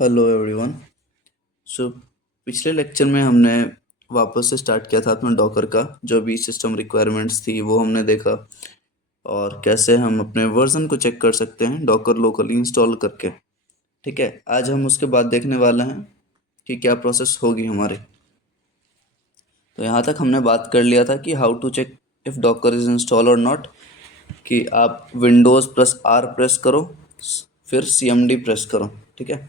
Hello everyone. सो पिछले lecture में हमने वापस से स्टार्ट किया था अपना डॉकर का जो भी सिस्टम रिक्वायरमेंट्स थी वो हमने देखा। और कैसे हम अपने वर्जन को चेक कर सकते हैं डॉकर लोकली इंस्टॉल करके। ठीक है, आज हम उसके बाद देखने वाले हैं कि क्या प्रोसेस होगी हमारी। तो यहाँ तक हमने बात कर लिया था कि how to check if Docker is install और नॉट। कि आप विंडोज़ प्लस आर प्रेस करो, फिर CMD प्रेस करो। ठीक है,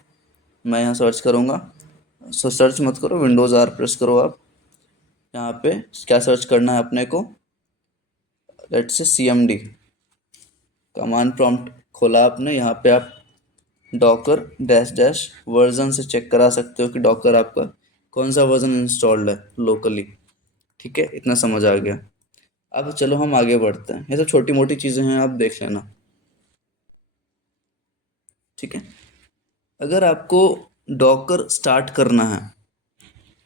मैं यहाँ सर्च करूँगा। सर्च मत करो, विंडोज़ आर प्रेस करो आप। यहाँ पे क्या सर्च करना है अपने को? Let's say CMD command prompt खोला आपने। यहाँ पे आप डॉकर डैश डैश वर्जन से चेक करा सकते हो कि डॉकर आपका कौन सा वर्जन इंस्टॉल्ड है लोकली। ठीक है, इतना समझ आ गया। अब चलो हम आगे बढ़ते हैं, ये तो छोटी मोटी चीज़ें हैं, आप देख लेना। ठीक है, अगर आपको डॉकर स्टार्ट करना है,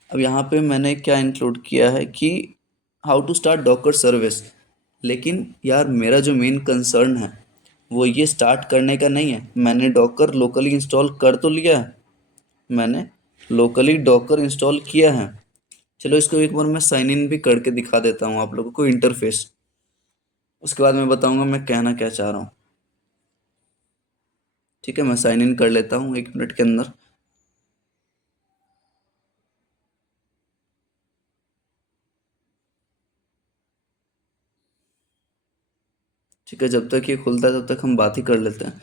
अब यहाँ पे मैंने क्या इंक्लूड किया है कि how to start Docker service. लेकिन यार मेरा जो मेन कंसर्न है वो ये स्टार्ट करने का नहीं है। मैंने डॉकर लोकली इंस्टॉल कर तो लिया है, मैंने लोकली डॉकर इंस्टॉल किया है। चलो इसको एक बार मैं साइन इन भी करके दिखा देता हूँ आप लोगों को इंटरफेस। उसके बाद मैं बताऊँगा मैं कहना क्या चाह रहा हूँ। ठीक है, मैं साइन इन कर लेता हूँ 1 मिनट के अंदर। ठीक है, जब तक ये खुलता है तब तक हम बात ही कर लेते हैं।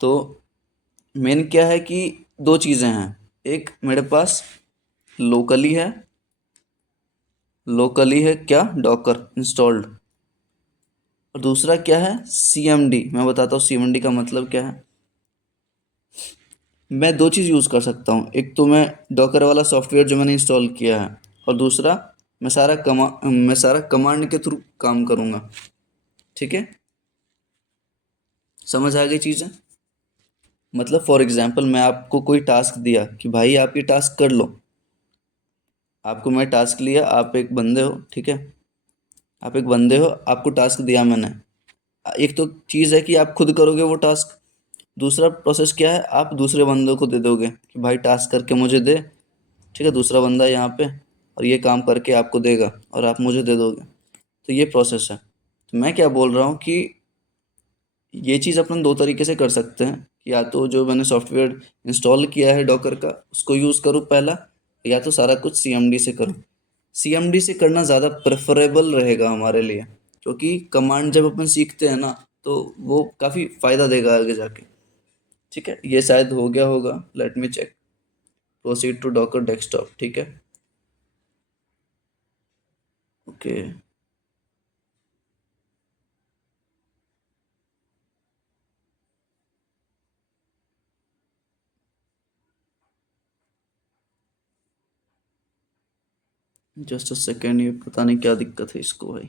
तो मेन क्या है कि दो चीज़ें हैं। एक मेरे पास लोकली है, लोकली है क्या डॉकर इंस्टॉल्ड। और दूसरा क्या है? CMD। मैं बताता हूँ CMD का मतलब क्या है। मैं दो चीज़ यूज़ कर सकता हूँ, एक तो मैं डॉकर वाला सॉफ्टवेयर जो मैंने इंस्टॉल किया है, और दूसरा मैं सारा कमांड के थ्रू काम करूँगा। ठीक है, समझ आ गई चीज़ें? मतलब फॉर एग्जांपल मैं आपको कोई टास्क दिया कि भाई आप ये टास्क कर लो। आपको मैं टास्क लिया, आप एक बंदे हो। ठीक है, आप एक बंदे हो, आपको टास्क दिया मैंने। एक तो चीज़ है कि आप खुद करोगे वो टास्क। दूसरा प्रोसेस क्या है, आप दूसरे बंदों को दे दोगे कि भाई टास्क करके मुझे दे। ठीक है, दूसरा बंदा है यहाँ पे और ये काम करके आपको देगा और आप मुझे दे दोगे। तो ये प्रोसेस है। तो मैं क्या बोल रहा हूँ कि ये चीज़ अपन दो तरीके से कर सकते हैं। या तो जो मैंने सॉफ्टवेयर इंस्टॉल किया है डॉकर का उसको यूज़ करूँ पहला, या तो सारा कुछ CMD से करूँ। CMD से करना ज़्यादा प्रेफरेबल रहेगा हमारे लिए, क्योंकि कमांड जब अपन सीखते हैं ना तो वो काफ़ी फ़ायदा देगा आगे जाके। ठीक है, ये शायद हो गया होगा, let me check. Proceed to Docker desktop. ठीक है, ओके। जस्ट अ सेकेंड, ये पता नहीं क्या दिक्कत है इसको भाई।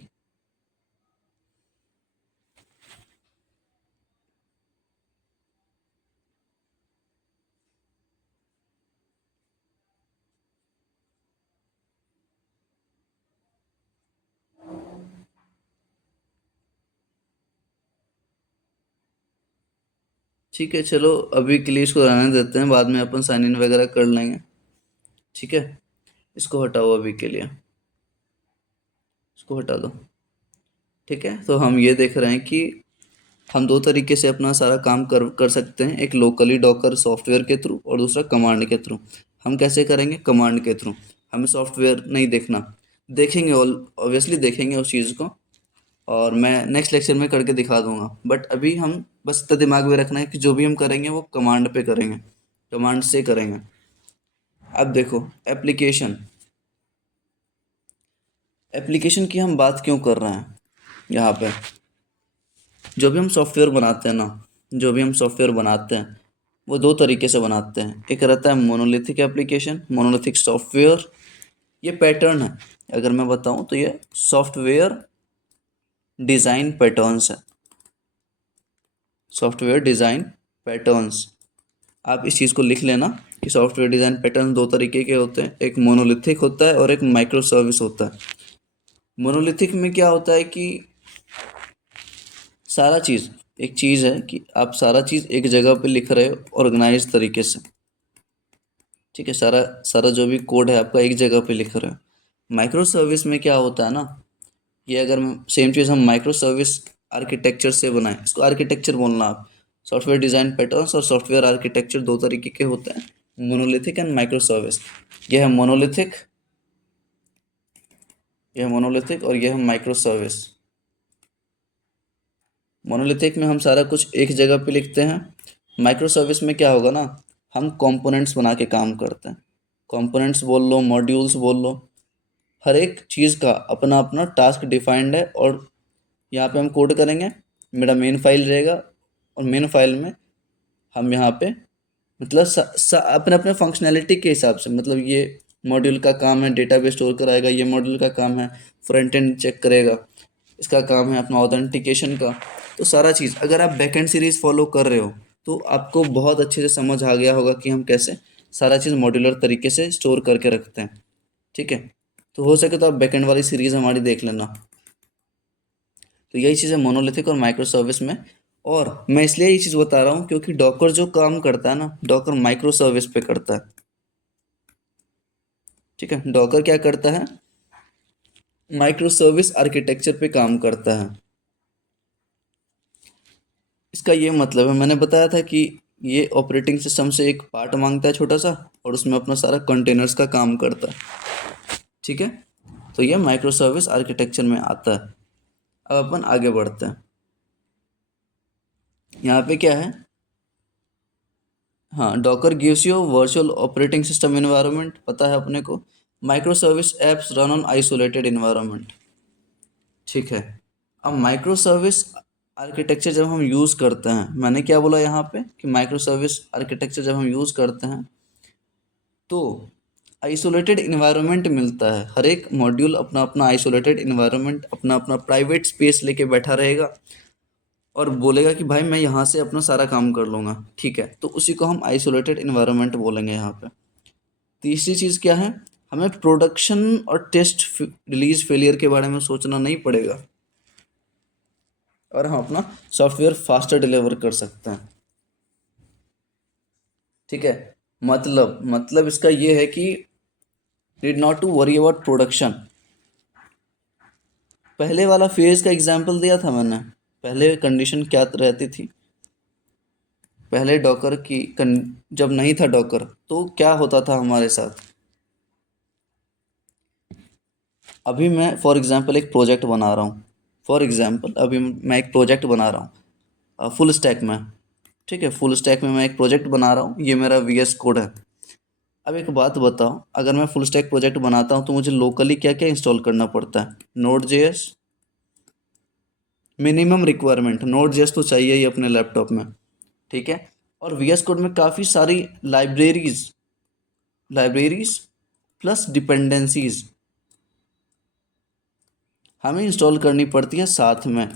ठीक है, चलो अभी के लिए इसको रहने देते हैं, बाद में अपन साइन इन वगैरह कर लेंगे। ठीक है, इसको हटाओ अभी के लिए, इसको हटा दो। ठीक है, तो हम ये देख रहे हैं कि हम दो तरीके से अपना सारा काम कर कर सकते हैं, एक लोकली डॉकर सॉफ्टवेयर के थ्रू और दूसरा कमांड के थ्रू। हम कैसे करेंगे? कमांड के थ्रू। हमें सॉफ्टवेयर नहीं देखना, देखेंगे ऑब्वियसली देखेंगे उस चीज़ को, और मैं नेक्स्ट लेक्चर में करके दिखा दूंगा। बट अभी हम बस इतना दिमाग में रखना है कि जो भी हम करेंगे वो कमांड पे करेंगे, कमांड से करेंगे। अब देखो, एप्लीकेशन, एप्लीकेशन की हम बात क्यों कर रहे हैं यहाँ पे। जो भी हम सॉफ्टवेयर बनाते हैं ना, जो भी हम सॉफ्टवेयर बनाते हैं वो दो तरीके से बनाते हैं। एक रहता है मोनोलिथिक एप्लीकेशन, मोनोलिथिक सॉफ्टवेयर। ये पैटर्न है, अगर मैं बताऊं तो ये सॉफ्टवेयर डिज़ाइन पैटर्न्स है। सॉफ्टवेयर डिज़ाइन पैटर्न्स, आप इस चीज़ को लिख लेना कि सॉफ्टवेयर डिज़ाइन पैटर्न दो तरीके के होते हैं, एक मोनोलिथिक होता है और एक माइक्रो सर्विस होता है। मोनोलिथिक में क्या होता है कि सारा चीज़, एक चीज़ है कि आप सारा चीज़ एक जगह पे लिख रहे हो ऑर्गेनाइज तरीके से। ठीक है, सारा सारा जो भी कोड है आपका एक जगह पे लिख रहे हो। माइक्रो सर्विस में क्या होता है ना, ये अगर सेम चीज़ हम माइक्रो सर्विस आर्किटेक्चर से बनाएं, इसको आर्किटेक्चर बोलना आप। सॉफ्टवेयर डिज़ाइन पैटर्न्स और सॉफ्टवेयर आर्किटेक्चर दो तरीके के होते हैं, मोनोलिथिक एंड माइक्रो सर्विस। ये है मोनोलिथिक, ये है मोनोलिथिक और ये है माइक्रो सर्विस। मोनोलिथिक में हम सारा कुछ एक जगह पे लिखते हैं। माइक्रो सर्विस में क्या होगा ना, हम कंपोनेंट्स बना के काम करते हैं। कंपोनेंट्स बोल लो, मॉड्यूल्स बोल लो, हर एक चीज़ का अपना अपना टास्क डिफाइंड है। और यहाँ पे हम कोड करेंगे, मेरा मेन फाइल रहेगा, और मेन फाइल में हम यहाँ पे मतलब अपने अपने फंक्शनैलिटी के हिसाब से, मतलब ये मॉड्यूल का काम है डेटाबेस स्टोर कराएगा, ये मॉड्यूल का काम है फ्रंट एंड चेक करेगा, इसका काम है अपना ऑथेंटिकेशन का। तो सारा चीज़ अगर आप बैकएंड सीरीज फॉलो कर रहे हो तो आपको बहुत अच्छे से समझ आ गया होगा कि हम कैसे सारा चीज़ मॉड्यूलर तरीके से स्टोर करके रखते हैं। ठीक है, तो हो सके तो आप बैकएंड वाली सीरीज हमारी देख लेना। तो यही चीज़ है मोनोलिथिक और माइक्रो सर्विस में। और मैं इसलिए ये चीज़ बता रहा हूँ क्योंकि डॉकर जो काम करता है ना, डॉकर माइक्रो सर्विस पे करता है। ठीक है, डॉकर क्या करता है, माइक्रो सर्विस आर्किटेक्चर पे काम करता है। इसका ये मतलब है, मैंने बताया था कि ये ऑपरेटिंग सिस्टम से एक पार्ट मांगता है छोटा सा, और उसमें अपना सारा कंटेनर्स का काम करता है। ठीक है, तो ये माइक्रो सर्विस आर्किटेक्चर में आता है। अब अपन आगे बढ़ते हैं। यहाँ पे क्या है, हाँ, Docker gives you virtual operating system environment, पता है अपने को। Micro service apps run on isolated environment. ठीक है, अब माइक्रो सर्विस आर्किटेक्चर जब हम यूज़ करते हैं, मैंने क्या बोला यहाँ पे कि माइक्रो सर्विस आर्किटेक्चर जब हम यूज़ करते हैं तो आइसोलेटेड इन्वायरमेंट मिलता है। हर एक मॉड्यूल अपना अपना आइसोलेटेड इन्वायरमेंट, अपना अपना प्राइवेट स्पेस लेके बैठा रहेगा और बोलेगा कि भाई मैं यहाँ से अपना सारा काम कर लूँगा। ठीक है, तो उसी को हम आइसोलेटेड इन्वायरमेंट बोलेंगे यहाँ पे। तीसरी चीज़ क्या है, हमें प्रोडक्शन और टेस्ट रिलीज फेलियर के बारे में सोचना नहीं पड़ेगा, और हम अपना सॉफ्टवेयर फास्टर डिलीवर कर सकते हैं। ठीक है, मतलब इसका ये है कि need not to worry about production. पहले वाला फेज का एग्जांपल दिया था मैंने, पहले कंडीशन क्या रहती थी, पहले डॉकर की जब नहीं था डॉकर तो क्या होता था हमारे साथ। अभी मैं फॉर एग्जांपल एक प्रोजेक्ट बना रहा हूँ, फॉर एग्जांपल अभी मैं एक प्रोजेक्ट बना रहा हूँ फुल स्टैक में। ठीक है, फुल स्टैक में मैं एक प्रोजेक्ट बना रहा हूँ, ये मेरा वीएस कोड है। अब एक बात बताओ, अगर मैं फुल स्टैक प्रोजेक्ट बनाता हूँ तो मुझे लोकली क्या क्या इंस्टॉल करना पड़ता है, node JS, minimum requirement node JS तो चाहिए ही अपने लैपटॉप में। ठीक है, और वीएस कोड में काफ़ी सारी लाइब्रेरीज लाइब्रेरीज प्लस डिपेंडेंसीज हमें इंस्टॉल करनी पड़ती है साथ में।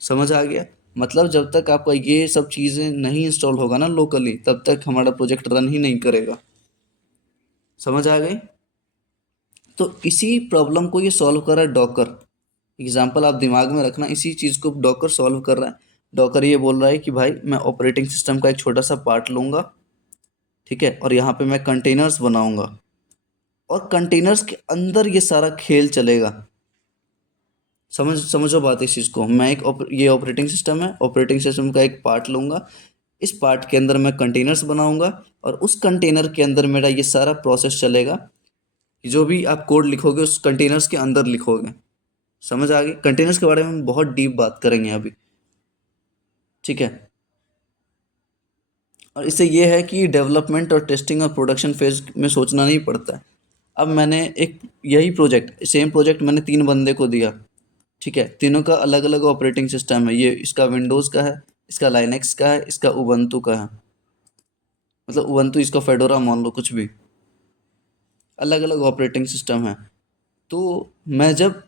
समझ आ गया, मतलब जब तक आपका ये सब चीज़ें नहीं इंस्टॉल होगा ना लोकली, तब तक हमारा प्रोजेक्ट रन ही नहीं करेगा। समझ आ गई, तो इसी प्रॉब्लम को ये सॉल्व कर रहा है डॉकर। एग्जाम्पल आप दिमाग में रखना, इसी चीज़ को डॉकर सॉल्व कर रहा है। डॉकर ये बोल रहा है कि भाई मैं ऑपरेटिंग सिस्टम का एक छोटा सा पार्ट लूँगा, ठीक है, और यहाँ पे मैं कंटेनर्स बनाऊँगा, और कंटेनर्स के अंदर ये सारा खेल चलेगा। समझो बात इस चीज़ को, मैं ये ऑपरेटिंग सिस्टम है, ऑपरेटिंग सिस्टम का एक पार्ट लूँगा, इस पार्ट के अंदर मैं कंटेनर्स बनाऊँगा, और उस कंटेनर के अंदर मेरा ये सारा प्रोसेस चलेगा। जो भी आप कोड लिखोगे उस कंटेनर्स के अंदर लिखोगे। समझ आ गई, कंटेनर्स के बारे में हम बहुत डीप बात करेंगे अभी। ठीक है, और इससे ये है कि डेवलपमेंट और टेस्टिंग और प्रोडक्शन फेज में सोचना नहीं पड़ता है। अब मैंने एक यही प्रोजेक्ट, सेम प्रोजेक्ट मैंने 3 बंदे को दिया। ठीक है, तीनों का अलग अलग ऑपरेटिंग सिस्टम है, ये इसका विंडोज़ का है, इसका लाइनेक्स का है, इसका उबंटू का है। मतलब उबंटू, इसका फेडोरा मान लो, कुछ भी, अलग अलग ऑपरेटिंग सिस्टम है। तो मैं जब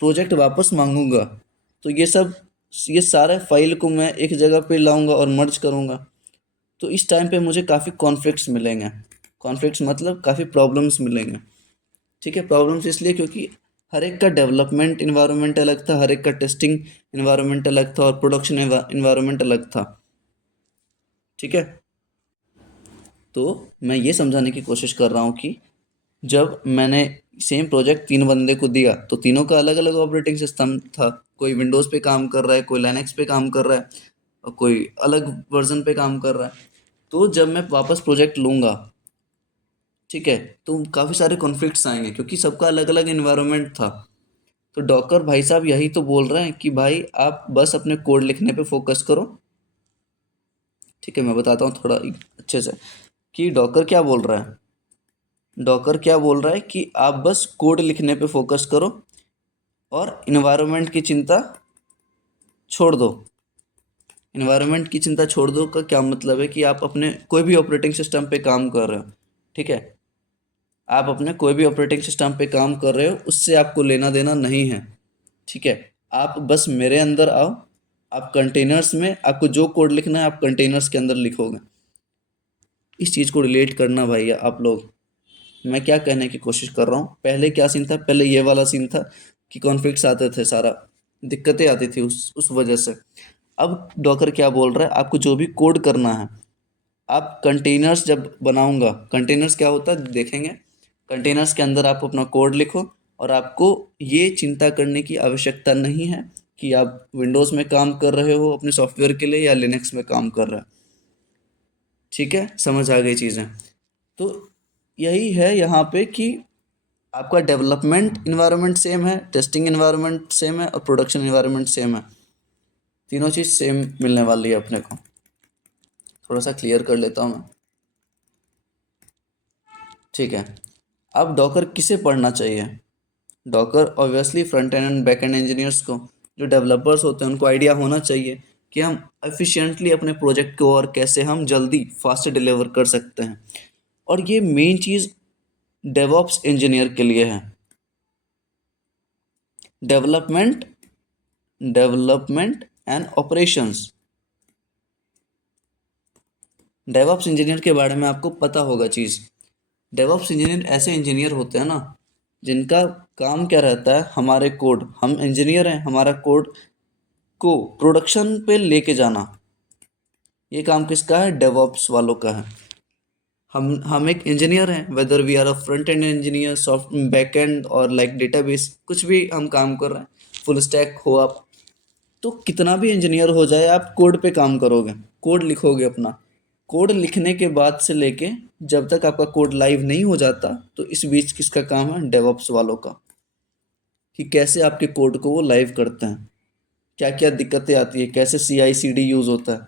प्रोजेक्ट वापस मांगूंगा तो ये सारे फाइल को मैं एक जगह पे लाऊंगा और मर्ज करूंगा। तो इस टाइम पे मुझे काफ़ी कॉन्फ्लिक्ट्स मिलेंगे। कॉन्फ्लिक्ट्स मतलब काफ़ी प्रॉब्लम्स मिलेंगे। ठीक है, प्रॉब्लम्स इसलिए क्योंकि हर एक का डेवलपमेंट इन्वायरमेंट अलग था, हर एक का टेस्टिंग इन्वायरमेंट अलग था, और प्रोडक्शन इन्वायरमेंट अलग था। ठीक है, तो मैं ये समझाने की कोशिश कर रहा हूँ कि जब मैंने सेम प्रोजेक्ट 3 बंदे को दिया तो तीनों का अलग अलग ऑपरेटिंग सिस्टम था। कोई विंडोज़ पे काम कर रहा है, कोई लिनक्स पे काम कर रहा है और कोई अलग वर्जन पे काम कर रहा है। तो जब मैं वापस प्रोजेक्ट लूँगा, ठीक है, तो काफ़ी सारे कॉन्फ्लिक्ट्स आएंगे क्योंकि सबका अलग अलग इन्वायरमेंट था। तो डॉकर भाई साहब यही तो बोल रहे हैं कि भाई आप बस अपने कोड लिखने पे फोकस करो। ठीक है, मैं बताता हूँ थोड़ा अच्छे से कि डॉकर क्या बोल रहा है। डॉकर क्या बोल रहा है कि आप बस कोड लिखने पे फोकस करो और इन्वायरमेंट की चिंता छोड़ दो। इन्वायरमेंट की चिंता छोड़ दो का क्या मतलब है कि आप अपने कोई भी ऑपरेटिंग सिस्टम पे काम कर रहे हो, ठीक है, आप अपने कोई भी ऑपरेटिंग सिस्टम पे काम कर रहे हो, उससे आपको लेना देना नहीं है। ठीक है, आप बस मेरे अंदर आओ। आप कंटेनर्स में आपको जो कोड लिखना है आप कंटेनर्स के अंदर लिखोगे। इस चीज़ को रिलेट करना भाई आप लोग। मैं क्या कहने की कोशिश कर रहा हूँ, पहले क्या सीन था, पहले ये वाला सीन था कि कॉन्फ्लिक्ट्स आते थे, सारा दिक्कतें आती थी उस वजह से। अब डॉकर क्या बोल रहा है, आपको जो भी कोड करना है, आप कंटेनर्स जब बनाऊंगा, कंटेनर्स क्या होता है देखेंगे। कंटेनर्स के अंदर आप अपना कोड लिखो और आपको ये चिंता करने की आवश्यकता नहीं है कि आप विंडोज़ में काम कर रहे हो अपने सॉफ्टवेयर के लिए या लिनक्स में काम कर रहे हो। ठीक है, समझ आ गई चीज़ें। तो यही है यहाँ पे कि आपका डेवलपमेंट इन्वायरमेंट सेम है, टेस्टिंग इन्वायरमेंट सेम है और प्रोडक्शन इन्वायरमेंट सेम है। तीनों चीज़ सेम मिलने वाली है अपने को। थोड़ा सा क्लियर कर लेता हूँ मैं। ठीक है, अब डॉकर किसे पढ़ना चाहिए। Docker obviously front end and back and engineers को, जो डेवलपर्स होते हैं उनको आइडिया होना चाहिए कि हम एफिशिएंटली अपने प्रोजेक्ट को और कैसे हम जल्दी फास्ट डिलीवर कर सकते हैं। और ये मेन चीज़ डेवऑप्स इंजीनियर के लिए है। Development development and operations. DevOps engineer के बारे में आपको पता होगा चीज़। डेवऑप्स इंजीनियर ऐसे इंजीनियर होते हैं ना जिनका काम क्या रहता है, हमारे कोड, हम इंजीनियर हैं, हमारा कोड को प्रोडक्शन पे लेके जाना, ये काम किसका है, डेवऑप्स वालों का है। हम एक इंजीनियर हैं, whether we are a front end engineer, soft back end और लाइक डेटाबेस, कुछ भी हम काम कर रहे हैं, फुल स्टैक हो आप, तो कितना भी इंजीनियर हो जाए आप कोड पे काम करोगे, कोड लिखोगे अपना। कोड लिखने के बाद से लेके जब तक आपका कोड लाइव नहीं हो जाता, तो इस बीच किसका काम है, डेवऑप्स वालों का, कि कैसे आपके कोड को वो लाइव करते हैं, क्या क्या दिक्कतें आती है, कैसे CI/CD यूज़ होता है।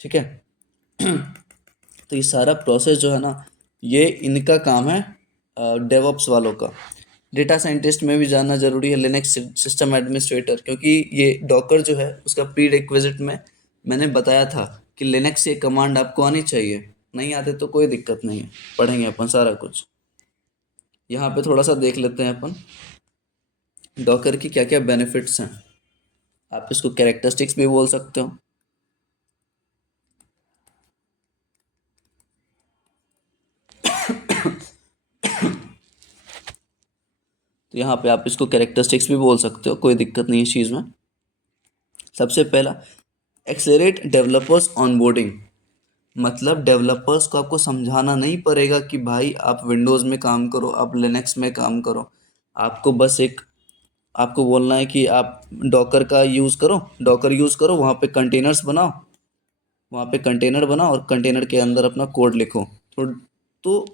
ठीक है, तो ये सारा प्रोसेस जो है ना, ये इनका काम है, डेवऑप्स वालों का। डेटा साइंटिस्ट में भी जानना जरूरी है, लिनक्स सिस्टम एडमिनिस्ट्रेटर, क्योंकि ये डॉकर जो है उसका प्री रिक्विजिट में मैंने बताया था कि लिनक्स ये कमांड आपको आनी चाहिए। नहीं आते तो कोई दिक्कत नहीं है, पढ़ेंगे अपन सारा कुछ। यहाँ पे थोड़ा सा देख लेते हैं अपन डॉकर की क्या क्या बेनिफिट्स हैं। आप इसको कैरेक्टरिस्टिक्स भी बोल सकते हो। तो यहाँ पे आप इसको कैरेक्टरिस्टिक्स भी बोल सकते हो, कोई दिक्कत नहीं इस चीज़ में। सबसे पहला, एक्सेलरेट डेवलपर्स ऑनबोर्डिंग। मतलब डेवलपर्स को आपको समझाना नहीं पड़ेगा कि भाई आप विंडोज़ में काम करो, आप लिनक्स में काम करो। आपको बस एक, आपको बोलना है कि आप डॉकर का यूज़ करो, डॉकर यूज़ करो, वहाँ पे कंटेनर्स बनाओ, वहाँ पे कंटेनर बनाओ और कंटेनर के अंदर अपना कोड लिखो। तो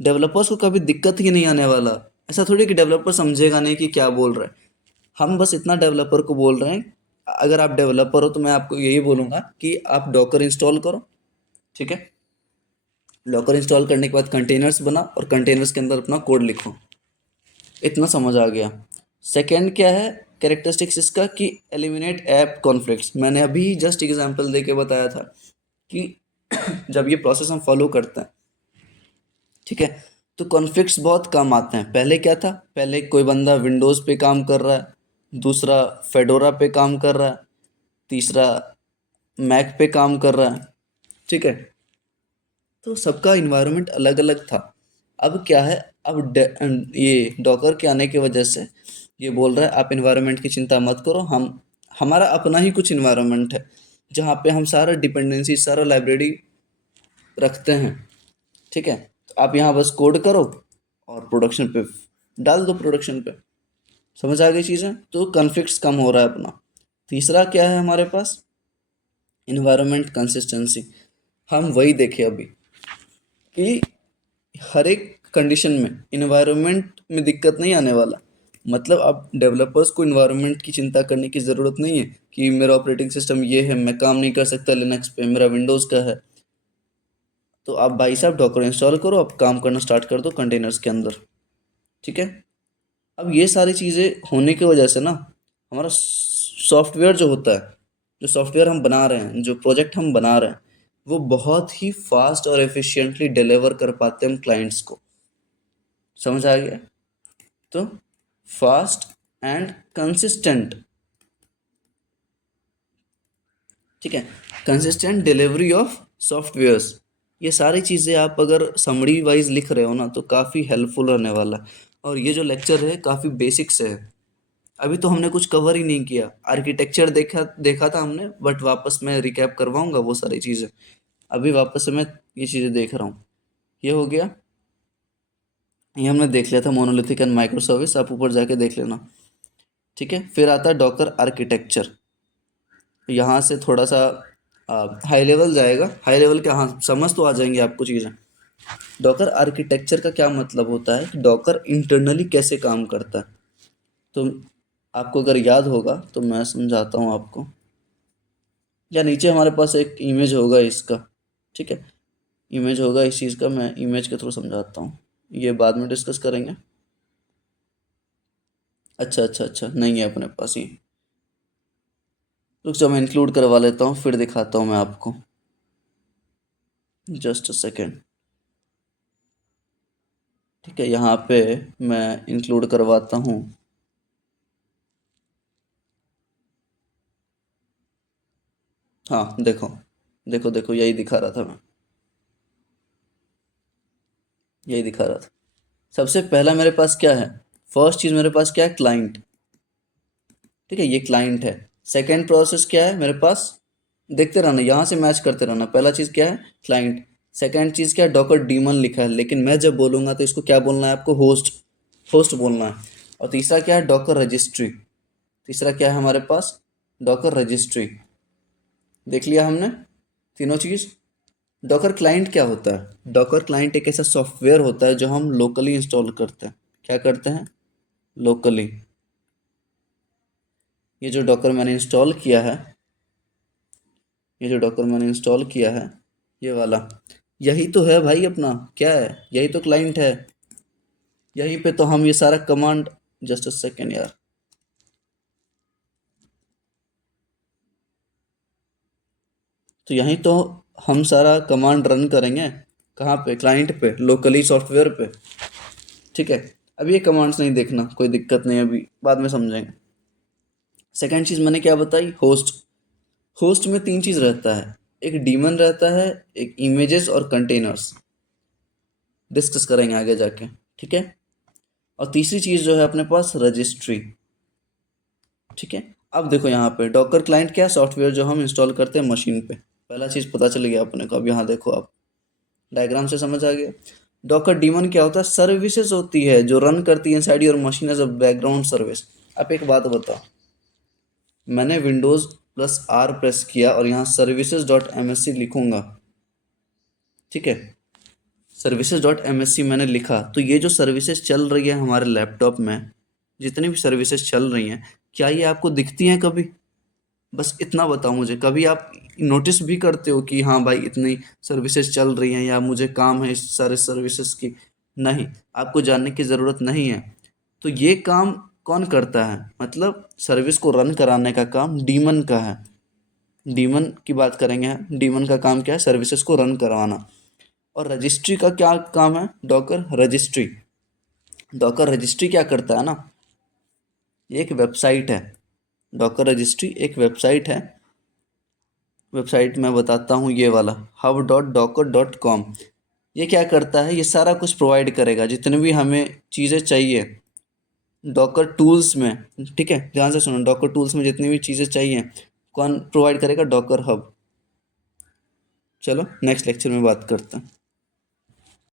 डेवलपर्स को कभी दिक्कत ही नहीं आने वाला। ऐसा थोड़ी कि डेवलपर समझेगा नहीं कि क्या बोल रहा है। हम बस इतना डेवलपर को बोल रहे हैं, अगर आप डेवलपर हो तो मैं आपको यही बोलूँगा कि आप डॉकर इंस्टॉल करो। ठीक है, डॉकर इंस्टॉल करने के बाद कंटेनर्स बना और कंटेनर्स के अंदर अपना कोड लिखो। इतना समझ आ गया। सेकंड क्या है कैरेक्टरिस्टिक्स इसका, कि एलिमिनेट ऐप कॉन्फ्लिक्ट्स। मैंने अभी जस्ट एग्जांपल दे के बताया था कि जब ये प्रोसेस हम फॉलो करते हैं, ठीक है, तो कॉन्फ्लिक्ट्स बहुत कम आते हैं। पहले क्या था, पहले कोई बंदा विंडोज़ पे काम कर रहा है, दूसरा फेडोरा पे काम कर रहा है, तीसरा मैक पे काम कर रहा है। ठीक है, तो सबका इन्वायरमेंट अलग अलग था। अब क्या है, अब ये डॉकर के आने की वजह से ये बोल रहा है आप इन्वायरमेंट की चिंता मत करो, हम हमारा अपना ही कुछ इन्वायरमेंट है जहाँ पे हम सारा डिपेंडेंसी, सारा लाइब्रेरी रखते हैं। ठीक है, तो आप यहाँ बस कोड करो और प्रोडक्शन पे डाल दो, प्रोडक्शन पे। समझ आ गई चीज़ें? तो कॉन्फ्लिक्ट्स कम हो रहा है अपना। तीसरा क्या है हमारे पास? Environment consistency. हम वही देखे अभी कि हर एक कंडीशन में इन्वायरमेंट में दिक्कत नहीं आने वाला। मतलब आप डेवलपर्स को इन्वायरमेंट की चिंता करने की ज़रूरत नहीं है कि मेरा ऑपरेटिंग सिस्टम ये है, मैं काम नहीं कर सकता लिनक्स पे, मेरा विंडोज़ का है। तो आप भाई साहब डॉकर इंस्टॉल करो, आप काम करना स्टार्ट कर दो कंटेनर्स के अंदर। ठीक है। अब ये सारी चीज़ें होने की वजह से ना, हमारा सॉफ्टवेयर जो होता है, जो सॉफ्टवेयर हम बना रहे हैं, जो प्रोजेक्ट हम बना रहे हैं, वो बहुत ही फास्ट और एफिशिएंटली डिलीवर कर पाते हैं हम क्लाइंट्स को। समझ आ गया? तो फास्ट एंड कंसिस्टेंट, ठीक है, कंसिस्टेंट डिलीवरी ऑफ सॉफ्टवेयर्स। ये सारी चीज़ें आप अगर समरी वाइज लिख रहे हो ना, तो काफ़ी हेल्पफुल रहने वाला है। और ये जो लेक्चर है काफ़ी बेसिक से है। अभी तो हमने कुछ कवर ही नहीं किया। आर्किटेक्चर देखा देखा था हमने, बट वापस मैं रिकैप करवाऊंगा वो सारी चीज़ें। अभी वापस से मैं ये चीज़ें देख रहा हूँ। ये हो गया, ये हमने देख लिया था मोनोलिथिक एंड माइक्रो सर्विस, आप ऊपर जाके देख लेना। ठीक है, फिर आता है डॉकर आर्किटेक्चर। यहाँ से थोड़ा सा हाई लेवल जाएगा। हाई लेवल क्या, हाँ समझ तो आ जाएंगे आपको चीज़ें। डॉकर आर्किटेक्चर का क्या मतलब होता है कि डॉकर इंटरनली कैसे काम करता है। तो आपको अगर याद होगा तो मैं समझाता हूँ आपको, या नीचे हमारे पास एक इमेज होगा इसका। ठीक है, इमेज होगा इस चीज़ का, मैं इमेज के थ्रू समझाता हूँ, ये बाद में डिस्कस करेंगे। अच्छा अच्छा अच्छा, नहीं है अपने पास ये। रुक जाओ, मैं इंक्लूड करवा लेता हूँ, फिर दिखाता हूँ मैं आपको। Just a second. ठीक है, यहाँ पे मैं इंक्लूड करवाता हूँ। हाँ देखो, देखो देखो, यही दिखा रहा था मैं, यही दिखा रहा था। सबसे पहला मेरे पास क्या है? फर्स्ट चीज़ मेरे पास क्या है? क्लाइंट। ठीक है, ये क्लाइंट है। सेकेंड प्रोसेस क्या है मेरे पास? देखते रहना, यहाँ से मैच करते रहना। पहला चीज़ क्या है? क्लाइंट। सेकेंड चीज़ क्या है? डॉकर डीमन लिखा है, लेकिन मैं जब बोलूँगा तो इसको क्या बोलना है आपको? होस्ट। होस्ट बोलना है। और तीसरा क्या है? Docker registry. तीसरा क्या है हमारे पास? Docker registry. देख लिया हमने तीनों चीज़। डॉकर क्लाइंट क्या होता है? डॉकर क्लाइंट एक ऐसा सॉफ्टवेयर होता है जो हम लोकली इंस्टॉल करते हैं। क्या करते हैं? लोकली। ये जो डॉकर मैंने इंस्टॉल किया है, ये जो डॉकर मैंने इंस्टॉल किया है, ये वाला, यही तो है भाई अपना। क्या है? यही तो क्लाइंट है। यहीं पे तो हम ये सारा कमांड, जस्ट अ सेकेंड यार, तो यहीं तो हम सारा कमांड रन करेंगे। कहाँ पे? क्लाइंट पे, लोकली सॉफ्टवेयर पे। ठीक है, अब ये कमांड्स नहीं देखना, कोई दिक्कत नहीं, अभी बाद में समझेंगे। सेकंड चीज़ मैंने क्या बताई? होस्ट। होस्ट में तीन चीज़ रहता है, एक डीमन रहता है, एक इमेजेस और कंटेनर्स। डिस्कस करेंगे आगे जाके। ठीक है, और तीसरी चीज़ जो है अपने पास, रजिस्ट्री। ठीक है, अब देखो यहाँ पे डॉकर क्लाइंट क्या है? सॉफ्टवेयर जो हम इंस्टॉल करते हैं मशीन पे। पहला चीज़ पता चल गया अपने को। अब यहाँ देखो, आप डायग्राम से समझ आ गया। डॉकर डीमन क्या होता है? सर्विसेज होती है जो रन करती है inside your machine as a background service. अब एक बात बताओ, मैंने विंडोज़ प्लस आर प्रेस किया और यहाँ services dot M S C लिखूंगा। ठीक है, services dot M S C मैंने लिखा, तो ये जो सर्विसेज चल रही है हमारे लैपटॉप में, जितनी भी सर्विसेज चल रही हैं, क्या ये आपको दिखती हैं कभी? बस इतना बताओ मुझे, कभी आप नोटिस भी करते हो कि हाँ भाई इतनी सर्विसेज चल रही हैं, या मुझे काम है इस सारे सर्विसेज की? नहीं, आपको जानने की ज़रूरत नहीं है। तो ये काम कौन करता है? मतलब सर्विस को रन कराने का काम डीमन का है। डीमन की बात करेंगे, डीमन का काम क्या है? सर्विसेज को रन करवाना। और रजिस्ट्री का क्या काम है? Docker registry. डॉकर रजिस्ट्री क्या करता है ना, ये एक वेबसाइट है। डॉकर रजिस्ट्री एक वेबसाइट है। वेबसाइट मैं बताता हूँ, ये वाला hub.docker.com। ये क्या करता है? ये सारा कुछ प्रोवाइड करेगा, जितने भी हमें चीज़ें चाहिए डॉकर टूल्स में। ठीक है, ध्यान से सुनो, डॉकर टूल्स में जितनी भी चीज़ें चाहिए कौन प्रोवाइड करेगा? Docker hub. चलो नेक्स्ट लेक्चर में बात करते हैं।